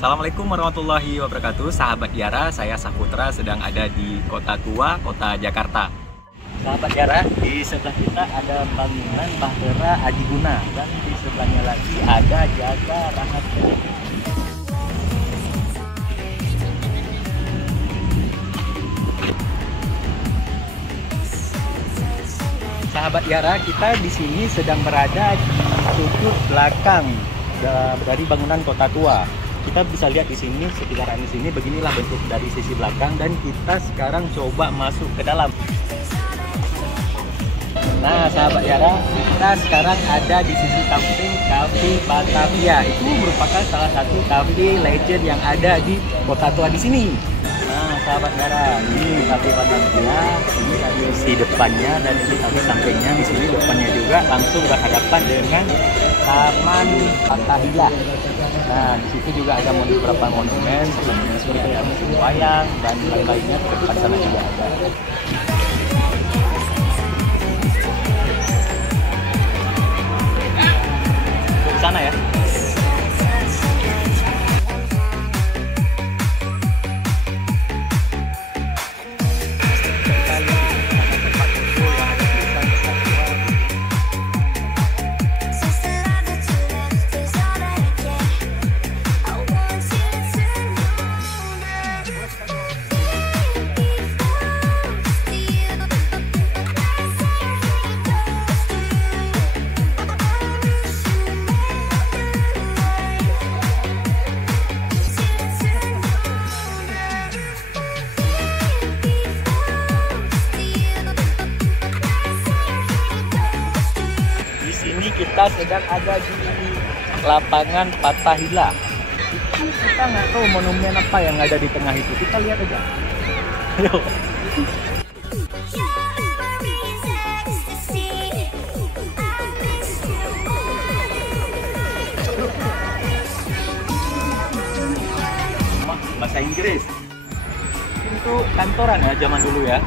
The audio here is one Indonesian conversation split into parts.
Assalamualaikum warahmatullahi wabarakatuh. Sahabat Yara, saya Saputra sedang ada di Kota Tua, Kota Jakarta. Sahabat Yara, di sebelah kita ada bangunan Bahtera Adiguna dan di sebelahnya lagi ada Jaga Raharja. Sahabat Yara, kita di sini sedang berada di sudut belakang dari bangunan Kota Tua. Kita bisa lihat di sini, sekitaran di sini beginilah bentuk dari sisi belakang, dan kita sekarang coba masuk ke dalam. Nah, sahabat Yara, kita sekarang ada di sisi samping Cafe Batavia. Itu merupakan salah satu cafe legend yang ada di Kota Tua di sini. Nah, sahabat Yara, ini Cafe Batavia. Ini dari sisi depannya dan ini cafe sampingnya. Di sini depannya juga langsung berhadapan dengan Taman Fathahillah. Nah, di situ juga ada beberapa monumen seperti ada museum wayang dan lain-lainnya. Di depan sana juga ada. Di sana ya. Kita sedang ada di lapangan Fathahillah. Kita nggak tahu monumen apa yang ada di tengah itu. Kita lihat aja. Ayo. Bahasa Inggris. Itu kantoran ya zaman dulu ya.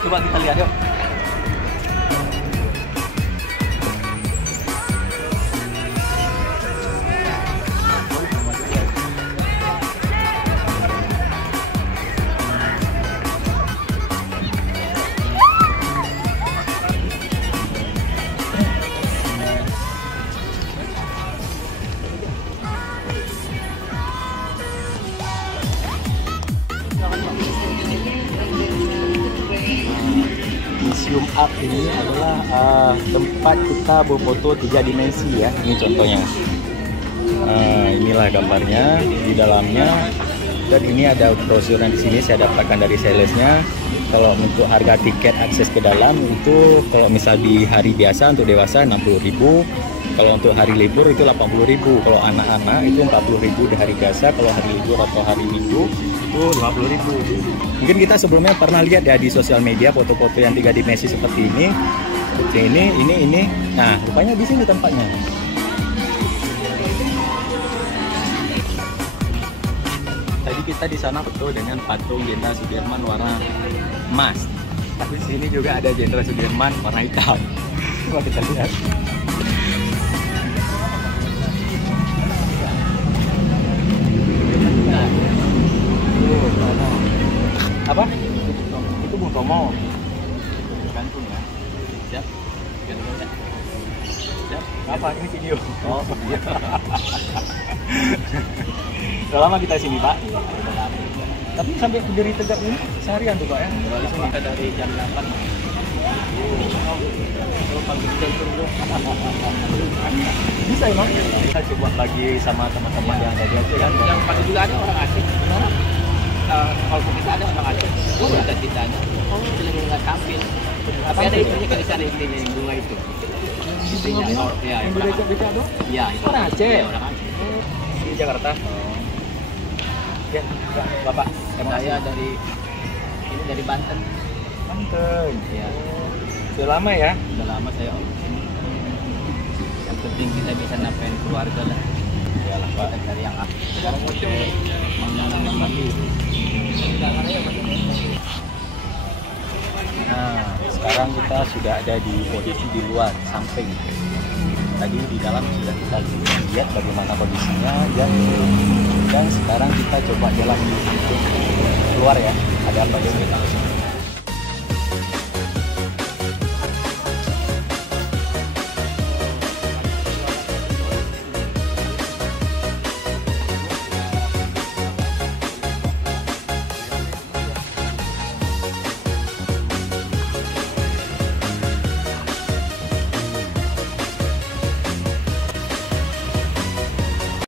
Coba kita lihat yuk. Museum Art ini adalah tempat kita berfoto 3 dimensi ya. Ini contohnya. Inilah gambarnya di dalamnya. Dan ini ada brosurnya di sini saya dapatkan dari salesnya. Kalau untuk harga tiket akses ke dalam itu kalau misal di hari biasa untuk dewasa 60.000. Kalau untuk hari libur itu 80.000. Kalau anak-anak itu 40.000 di hari biasa. Kalau hari libur atau hari minggu itu 50.000. Mungkin kita sebelumnya pernah lihat ya di sosial media foto-foto yang 3 dimensi seperti ini. Seperti ini. Nah, rupanya di sini tempatnya. Tadi kita di sana foto dengan patung Jenderal Sudirman warna emas. Tapi di sini juga ada Jenderal Sudirman warna hitam. Coba kita lihat. Apa? Itu Bung Tomo. Gantung ya. Siap. Siap. Apa ini video? Oh, iya. Sudah lama kita sini, Pak. Tapi sampai berdiri tegak ini seharian tuh, Pak ya? Di sini dari jam 8. Bisa emang? Kita coba lagi sama teman-teman yang ada di Aceh kan? Yang pasti juga ada orang asing. Kalau kita ada orang asing, kita ada. Oh, nggak tampil. Tapi ada itunya kan di sana intinya yang bunga itu. Intinya, ya, yang beca-beca dong? Iya, itu orang Aceh. Orang Aceh. Di Jakarta. Ya, Bapak. Saya dari ini dari Banten. Banten. Ya. Sudah lama ya? Sudah lama saya om sini. Yang penting kita bisa nampain keluarga lah. Iyalah, Pak. Kita cari yang aktif. Sekarang itu mengenang lagi. Nah, sekarang kita sudah ada di posisi di luar samping. tadi di dalam sudah kita lihat bagaimana kondisinya, dan sekarang kita coba jalan keluar ya, ada apa di sini.